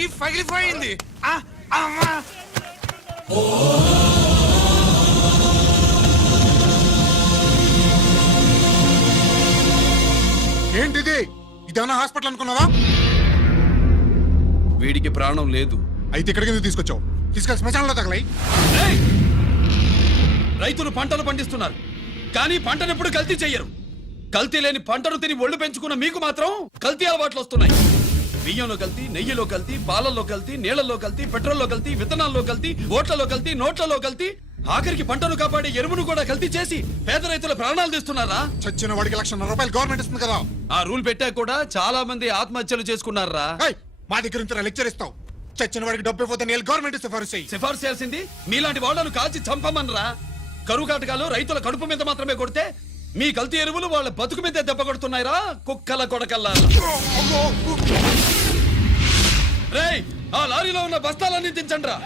ఈ పగిలిపోయింది. ఏంటిది? ఇదేమన్నా హాస్పిటల్ అనుకున్నావా? వీడికి ప్రాణం లేదు. అయితే ఇక్కడికి ఎందుకు తీసుకొచ్చావు? తీసుకెళ్ళి శ్మశానంలో తగలై. రైతులు పంటలు పండిస్తున్నారు, కానీ పంటను ఎప్పుడు కల్తీ చెయ్యరు. కల్తీ లేని పంటను తిని ఒళ్ళు పెంచుకున్న మీకు మాత్రం కల్తీ అలవాట్లు వస్తున్నాయి. బియ్యంలో కల్తీ, నెయ్యిలో కల్తీ, పాలల్లో కల్తీ, నీళ్లలో కల్తీ, పెట్రోల్లో కల్తీ, విత్తనాల్లో కల్తీ, ఓట్లలో కల్తీ, నోట్లలో కల్తీ, ఆఖరికి పంటను కాపాడే ఎరువును కూడా కల్తీ చేసి పేద రైతుల ప్రాణాలు తీస్తున్నారా? చచ్చిన వాడికి ₹1,00,000 గవర్నమెంట్ ఇస్తుంది కదా. ఆ రూల్ పెట్టాక కూడా చాలా మంది ఆత్మహత్యలు చేసుకున్నారా? మా దగ్గర నుంచి లెక్చర్ ఇస్తావు. చచ్చిన వాడికి డబ్బు ఇవ్వతే నేను గవర్నమెంట్ సిఫార్సు చేయాల్సింది మీలాంటి వాళ్ళను కాల్చి చంపమనరా? కరువు కాటకాలు రైతుల కడుపు మీద మాత్రమే కొడితే మీ కల్తీ ఎరువులు వాళ్ళ బతుకు మీద దెబ్బ కొడుతున్నాయిరా కుక్కల కొడకల్లా. రేయ్, ఆ లారీలో ఉన్న బస్తాలన్నీ దించండ్రా.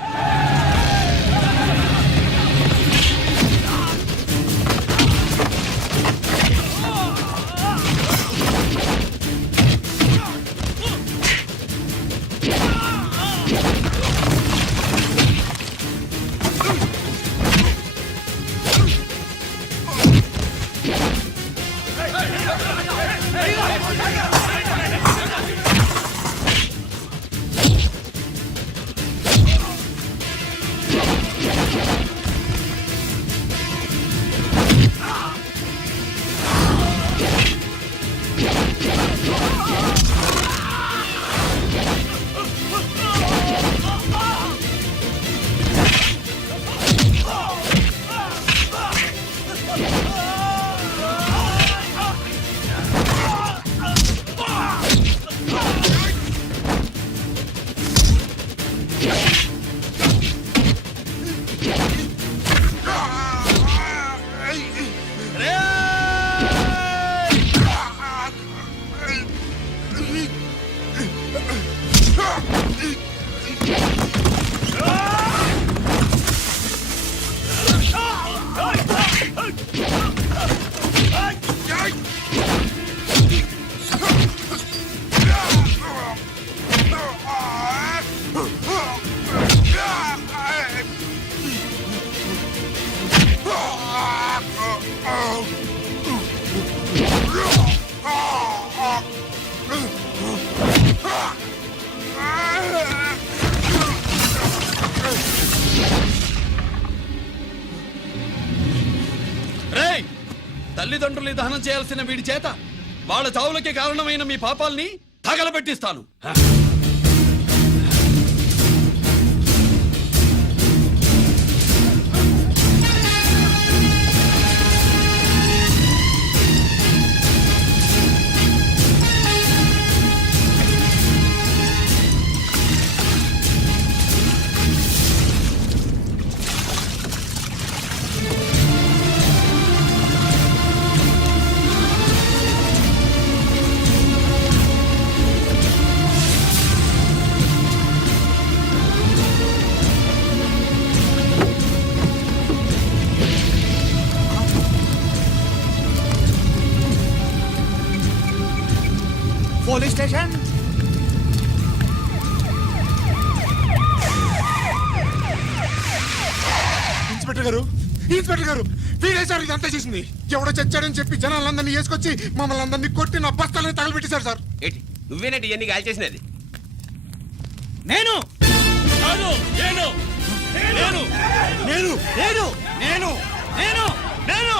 రేయ్, తల్లిదండ్రుల్ని దహనం చేయాల్సిన వీడి చేత వాళ్ళ చావులకి కారణమైన మీ పాపాల్ని తగలబెట్టిస్తాను. Police station. ఇన్స్పెక్టర్ గారు, ఇన్స్పెక్టర్ గారు, వీడేసారు ఇదంతా చేసింది. ఎవడో చచ్చాడని చెప్పి జనాలందరినీ వేసుకొచ్చి మమ్మల్ని అందరినీ కొట్టి నా బస్తాలని తగలబెట్టేశారు సార్. ఏంటి నువ్వేనండి ఇవన్నీ గాలి చేసినది? నేను కాదు, నేను నేను నేను నేను నేను నేను నేను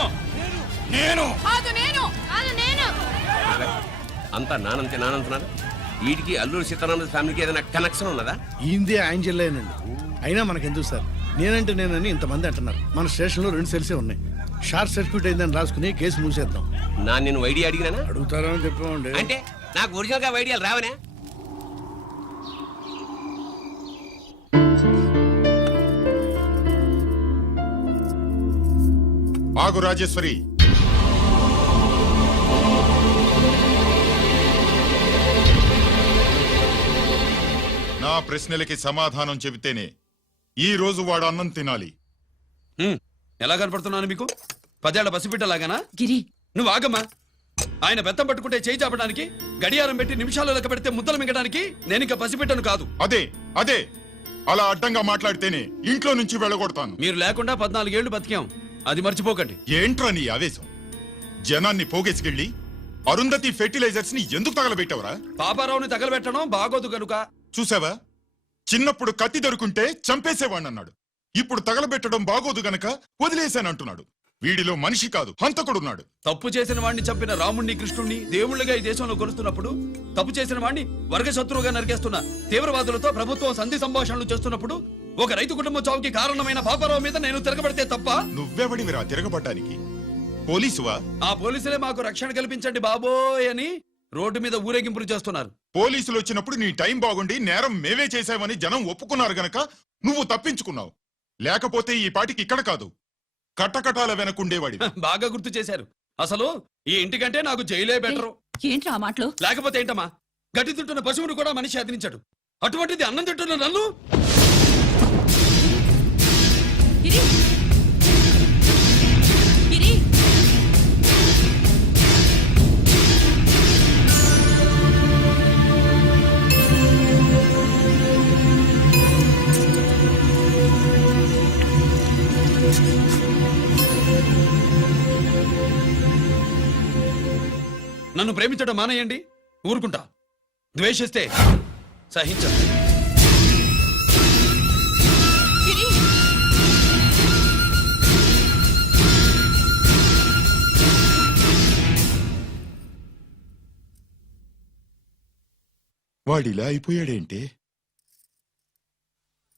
నేను కాదు నేను కాదు నేను అంతా నానంటున్నారు. వీటికి అల్లూరు సీతారామరాజు ఫ్యామిలీకి ఏదైనా కనెక్షన్ ఉన్నదా? ఈందే ఆయన జిల్లానండి. అయినా మనకెందుకు సార్, నేనంటే నేనని ఇంతమంది అంటున్నారు. మన స్టేషన్లో 2 సెల్సే ఉన్నాయి. షార్ట్ సర్క్యూట్ అయిందని రాసుకుని కేసు మూసేద్దాం. నేను ఐడియా అడిగినా అడుగుతారా అని చెప్పామండి. అంటే నాకు ఒరిజినల్ గా ఐడియాలు రావనే? ఆగు రాజేశ్వరి. నా ప్రశ్నలకి సమాధానం చెబితేనే ఈ రోజు వాడు అన్నం తినాలి. ఎలా కనపడుతున్నాను మీకు? 10 ఏళ్ల పసిబిడ్డలాగానా? గిరి నువ్వు ఆగమ్మా. ఆయన బెత్తం పట్టుకుంటే చేయి చాపడానికి, గడియారం పెట్టి నిమిషాలు లెక్క పెడితే ముద్దలు మింగడానికి నేను ఇంకా పసిబిడ్డను కాదు. అదే అదే అలా అడ్డంగా మాట్లాడితేనే ఇంట్లో నుంచి వెళ్ళగొడతాను. మీరు లేకుండా 14 ఏళ్లు బతికాం, అది మర్చిపోకండి. ఏంట్రా నీ ఆవేశం? జనాన్ని పోగేసుకెళ్ళి అరుంధతి ఫెర్టిలైజర్స్ ని ఎందుకు తగలబెట్టావురా? పాపారావుని తగలబెట్టడం బాగోదు గనుక. చూసావా, చిన్నప్పుడు కత్తి దొరుకుంటే చంపేసేవాణ్ణన్నాడు. ఇప్పుడు తగలబెట్టడం బాగోదు గనక వదిలేశానంటున్నాడు. వీడిలో మనిషి కాదు, హంతకుడున్నాడు. తప్పు చేసిన వాడిని చంపిన రాముణ్ణి, కృష్ణుణ్ణి దేవుళ్ళుగా ఈ దేశంలో కొలుస్తున్నప్పుడు, తప్పు చేసిన వాడిని వర్గ శత్రువుగా నరికేస్తున్న తీవ్రవాదులతో ప్రభుత్వం సంధి సంభాషణలు చేస్తున్నప్పుడు, ఒక రైతు కుటుంబం చావుకి కారణమైన పాపారావు మీద నేను తిరగబడితే తప్ప? నువ్వెవడివిరా తిరగబడ్డానికి? పోలీసువా? ఆ పోలీసులే మాకు రక్షణ కల్పించండి బాబోయ్ అని రోడ్డు మీద ఊరేగింపులు చేస్తున్నారు. పోలీసులు వచ్చినప్పుడు నీ టైం బాగుండి నేరం మేవే చేశావని జనం ఒప్పుకున్నారు గనక నువ్వు తప్పించుకున్నావు. లేకపోతే ఈ పాటికి ఇక్కడ కాదు, కటకటాల వెనకుండేవాడి. బాగా గుర్తు చేశారు. అసలు ఈ ఇంటికంటే నాకు జైలే బెటరు. ఏంట్రా ఆ మాటలు? లేకపోతే ఏంటమ్మా, గడ్డి తింటున్న పశువును కూడా మనిషి అదిరించాడు. అటువంటిది అన్నం తింటున్న నన్ను. గిరి గిరి నన్ను ప్రేమించడం మానేయండి, ఊరుకుంటా. ద్వేషిస్తే సహించండి. గిరి వాడిలా అయిపోయాడేంటే?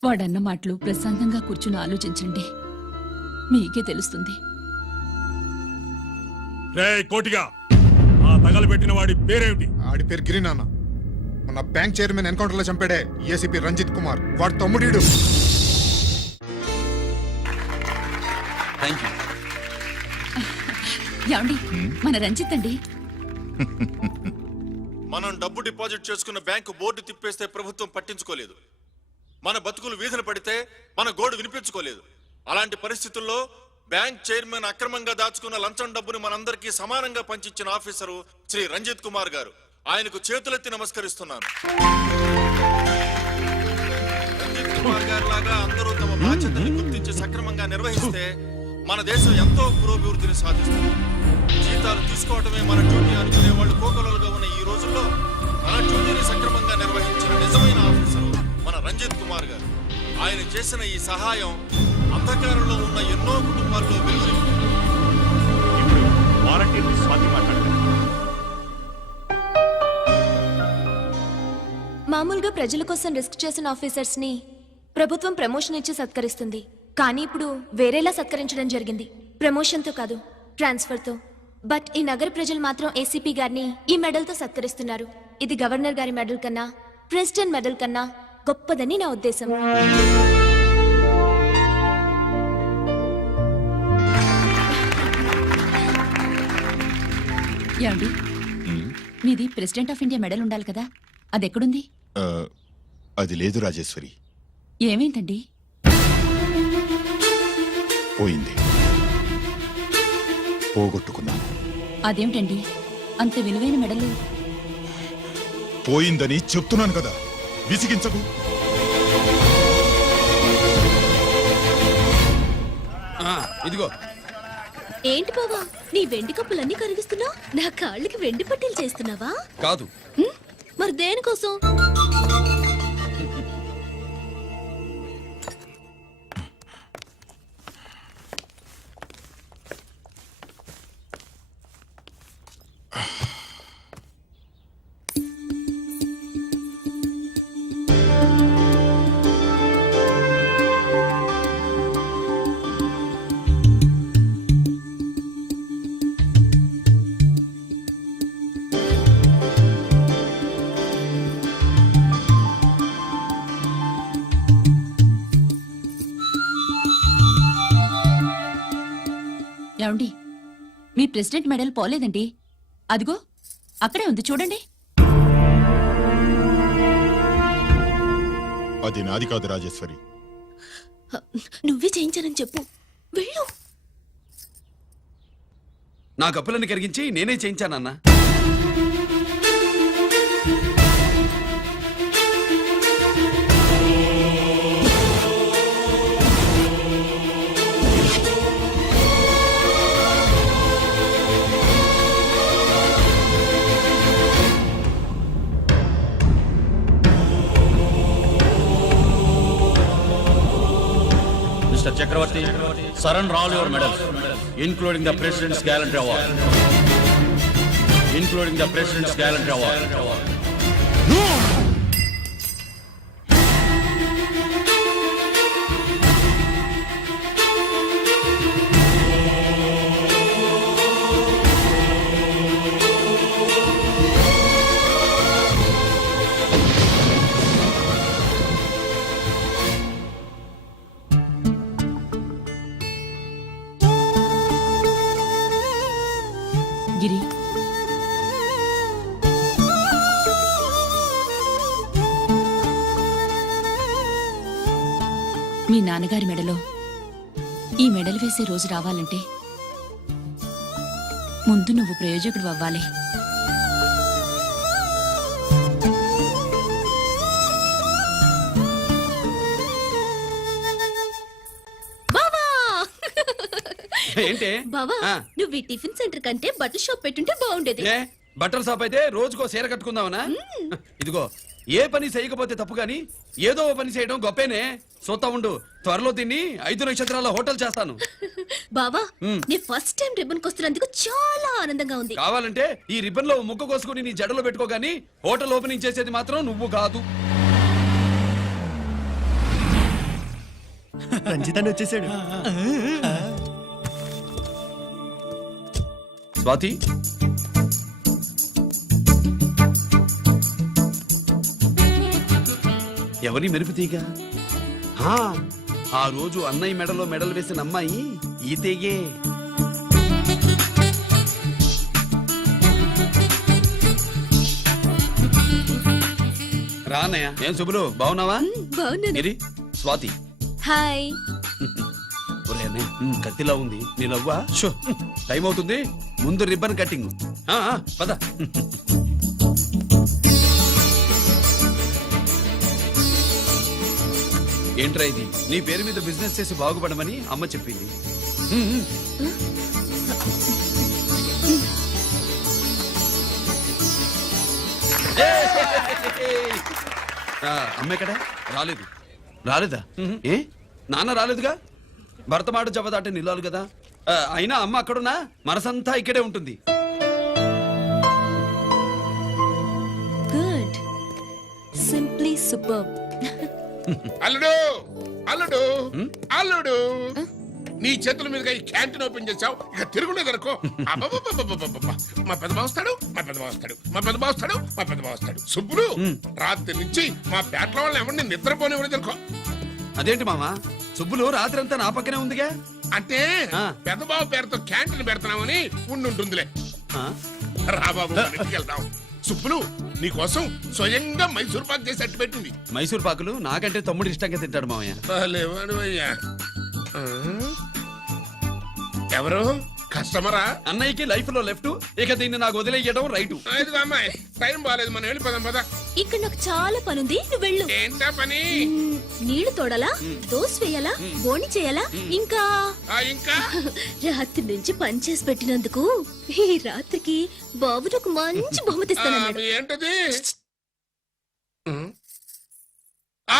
వాడన్న మాటలు ప్రశాంతంగా కూర్చుని ఆలోచించండి, మీకే తెలుస్తుంది. రే కోటిగా, ఆ తగలబెట్టిన వాడి పేరేమిటి? ఆడి పేరు గిరి నాన్న. మన బ్యాంక్ చైర్మన్ ఎన్కౌంటర్ లో చంపాడే ఏసీపీ రంజిత్ కుమార్. వాడి తమ్ముడీడు. ఏమండి, మన రంజిత్ అండి. మనం డబ్బు డిపాజిట్ చేసుకున్న బ్యాంకు బోర్డు తిప్పేస్తే ప్రభుత్వం పట్టించుకోలేదు. మన బతుకులు వీధులు పడితే మన గోడు వినిపించుకోలేదు. అలాంటి పరిస్థితుల్లో బ్యాంక్ చైర్మన్ అక్రమంగా దాచుకున్న లంచం డబ్బును మనందరికీ సమానంగా పంచిచ్చిన ఆఫీసరు శ్రీ రంజిత్ కుమార్ గారు. ఆయనకు చేతులెత్తి నమస్కరిస్తున్నాను. రంజిత్ కుమార్ గారి లాగా అందరూ తమ బాధ్యతని గుర్తించి సక్రమంగా నిర్వహిస్తే మన దేశం ఎంతో పురోభివృద్ధిని సాధిస్తుంది. జీతాలు తీసుకోవటమే మన డ్యూటీ అనుకునే వాళ్ళు కోకొలలుగా ఉన్న ఈ రోజుల్లో మన డ్యూటీని సక్రమంగా నిర్వహించిన నిజమైన ఆఫీసరు మన రంజిత్ కుమార్ గారు. ఆయన చేసిన ఈ సహాయం అంధకారంలో ఉన్న ఎన్నో కుటుంబాల్లో వెలుగు. ఇప్పుడు వాలంటీర్ స్వాతి మాట్లాడారు. మామూలుగా ప్రజల కోసం రిస్క్ చేసిన ఆఫీసర్స్ ని ప్రభుత్వం ప్రమోషన్ ఇచ్చి సత్కరిస్తుంది. కానీ ఇప్పుడు వేరేలా సత్కరించడం జరిగింది. ప్రమోషన్తో కాదు, ట్రాన్స్ఫర్తో. బట్ ఈ నగర ప్రజలు మాత్రం ఏసీపీ గారిని ఈ మెడల్తో సత్కరిస్తున్నారు. ఇది గవర్నర్ గారి మెడల్ కన్నా, ప్రెసిడెంట్ మెడల్ కన్నా గొప్పదని నా ఉద్దేశం. ఏమండి, మీది ప్రెసిడెంట్ ఆఫ్ ఇండియా మెడల్ ఉండాలి కదా, అది ఎక్కడుంది? అది లేదు రాజేశ్వరి, ఏమైందండి? పోయింది, పోగొట్టుకున్నాను. అదేమిటండి అంత విలువైన మెడలు? పోయిందని చెప్తున్నాను కదా, విసిగించకు. ఇదిగో. ఏంటి బావా, నీ వెండి కప్పులన్నీ కరిగిస్తున్నావు? నా కాళ్ళకి వెండి పట్టీలు చేస్తున్నావా? కాదు. మరి దేనికోసం? ఏమండి, మీ ప్రెసిడెంట్ మెడల్ పోలేదండి, అదిగో అక్కడే ఉంది చూడండి. అది నాది కాదు రాజేశ్వరి. నువ్వే చేయించానని చెప్పు, వెళ్ళు. నా కప్పులను కరిగించి నేనే చేయించానన్నా. Chakravarti, surrender all your medals, including the President's Gallantry Award. Including the President's Gallantry Award. గిరి, మీ నాన్నగారి మెడలో ఈ మెడల్ వేసే రోజు రావాలంటే ముందు నువ్వు ప్రయోజకుడు అవ్వాలి. ఏంటి బావా, నువ్వు ఈ టిఫిన్ సెంటర్ కంటే బట్టల షాప్ పెట్టుంటే బాగుండేది. ఏ బట్టల షాప్ అయితే రోజుకో చీర కట్టుకుందామనా? ఇదిగో, ఏ పని చేయకపోతే తప్పు గాని ఏదో ఓ పని చేయడం గొప్పేనే. సొత్తా ఉండు, త్వరలో దీన్ని 5 నక్షత్రాల హోటల్ చేస్తాను. బావా, నీ ఫస్ట్ టైం రిబ్బన్ కొస్తున్నందుకు చాలా ఆనందంగా ఉంది. కావాలంటే ఈ రిబ్బన్ లో ముక్క కోసుకుని నీ జడలో పెట్టుకోగాని హోటల్ ఓపెనింగ్ చేసేది మాత్రం నువ్వు కాదు. రంజితాన్ని వచ్చేసాడు. స్వాతి, ఎవరి మెరుపు తీగ? ఆ రోజు అన్నయ్య మెడలో మెడలు వేసిన అమ్మాయి ఈ తీగే. రానయ్య, ఏం శుభ్రు, బాగున్నావా? బాగున్నాను. స్వాతి, హాయ్. కత్తిలా ఉంది నీ నవ్వా? టైం అవుతుంది, ముందు రిబ్బన్ కట్టింగ్. పద. ఏంట్రా ఇది? నీ పేరు మీద బిజినెస్ చేసి బాగుపడమని అమ్మ చెప్పింది. అమ్మాయి కదా రాలేదు. రాలేదా? ఏ నాన్న రాలేదుగా. భర్త మాట జబదాటే నిల్లాలి కదా. అయినా అమ్మ అక్కడున్నా మనసంతా ఇక్కడే ఉంటుంది. Good, simply super. అల్లుడు అల్లుడు అల్లుడు నీ చేతుల మీదుగా ఈ క్యాంటీన్ ఓపెన్ చేసావు, ఇక తిరుగులేదు అనుకో. అబ్బబ్బబ్బబ్బబ్బబ్బబ్బ. మా పెద్ద బావస్తాడు, మా పెద్ద బావస్తాడు, మా పెద్ద బావస్తాడు, మా పెద్ద బావస్తాడు. సుబ్బులు రాత్రి నుంచి మా పేటల వాళ్ళని ఎవరిని నిద్రపోనివ్వలేదు అనుకో. అదేంటి మామా, సుబ్బులు రాత్రి అంతా నా పక్కనే ఉందిగా. అంటే పెద్ద బావ పేరుతో క్యాంటీన్ పెడుతున్నామని ఉండుంటుందిలే. రా బాబు, మన ఇంటికి వెళ్దాం. సుబ్బులు నీకోసం స్వయంగా మైసూర్ పాక్ చేసి అట్టు పెట్టింది. మైసూర్ పాకులు నాకంటే తమ్ముడు ఇష్టంగా తింటాడు మామయ్య. భలేవాడివయ్యా. ఎవరు కస్టమరా? అన్నయ్యకి లైఫ్ లో లెఫ్ట్, ఇక దీన్ని నాకు వదిలేయడం రైటు. ఇదిగో అమ్మాయి, టైం బాగాలేదు, మనం వెళ్ళిపోదాం పద. ఇక్కడ నాకు చాలా పనుంది, నువ్వు వెళ్ళు. ఏంటా పని? నీళ్లు తోడాలా, దోశ వేయాలా, బోని చేయాలా, ఇంకా ఇంకా రాత్రి నుంచి పని చేసి పెట్టినందుకు ఈ రాత్రికి బాబుకు మంచి బహుమతి ఇస్తానన్నాడు. ఏంటది?